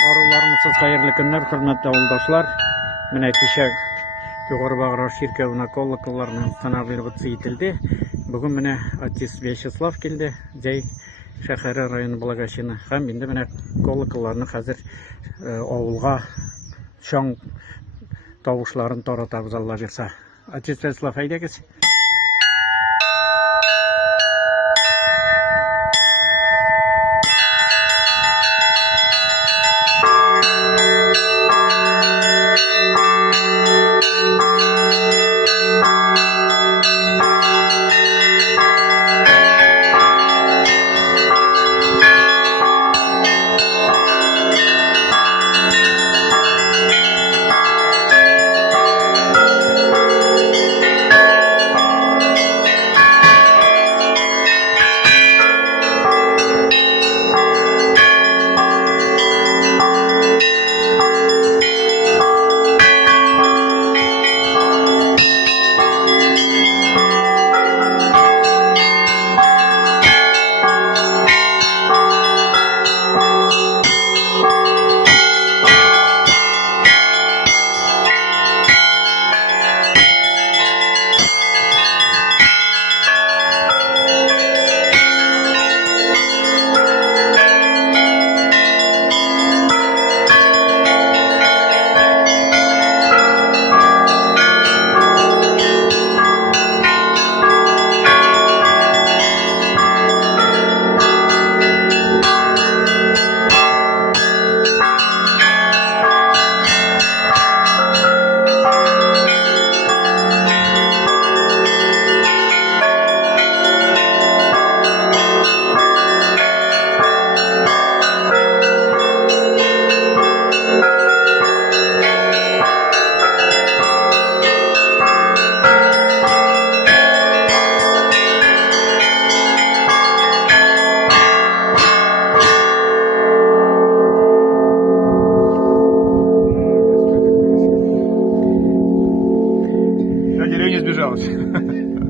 Аруларымсыз хайырлы көннәр, хөрмәтле авылдашлар. Менә кичә Югары Баграш ширкәвенә колоколларның установлениасы ителде. Бүген менә артист Вячеслав килде, Җәй шәһәре районы благочины. Һәм инде менә колоколларны хәзер авылга шаң тавышларын таратабыз, Алла бирсә. Артист Вячеслав, әйдәгез.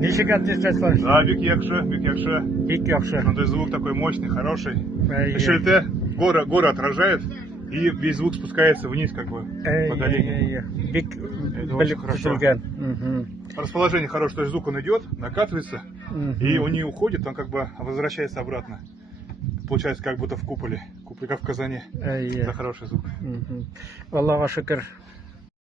Ничек артист Вячеслав? Да, бик яхшы, бик яхшы. Бик яхшы. Ну, то есть звук такой мощный, хороший. Еще это горы отражает, и весь звук спускается вниз, как бы, по долине. Бик очень хорошо. Расположение хорошее, то есть звук он идет, накатывается, и он не уходит, он как бы возвращается обратно. Получается, как будто в куполе, как в Казани. Это хороший звук. Аллаха шөкер.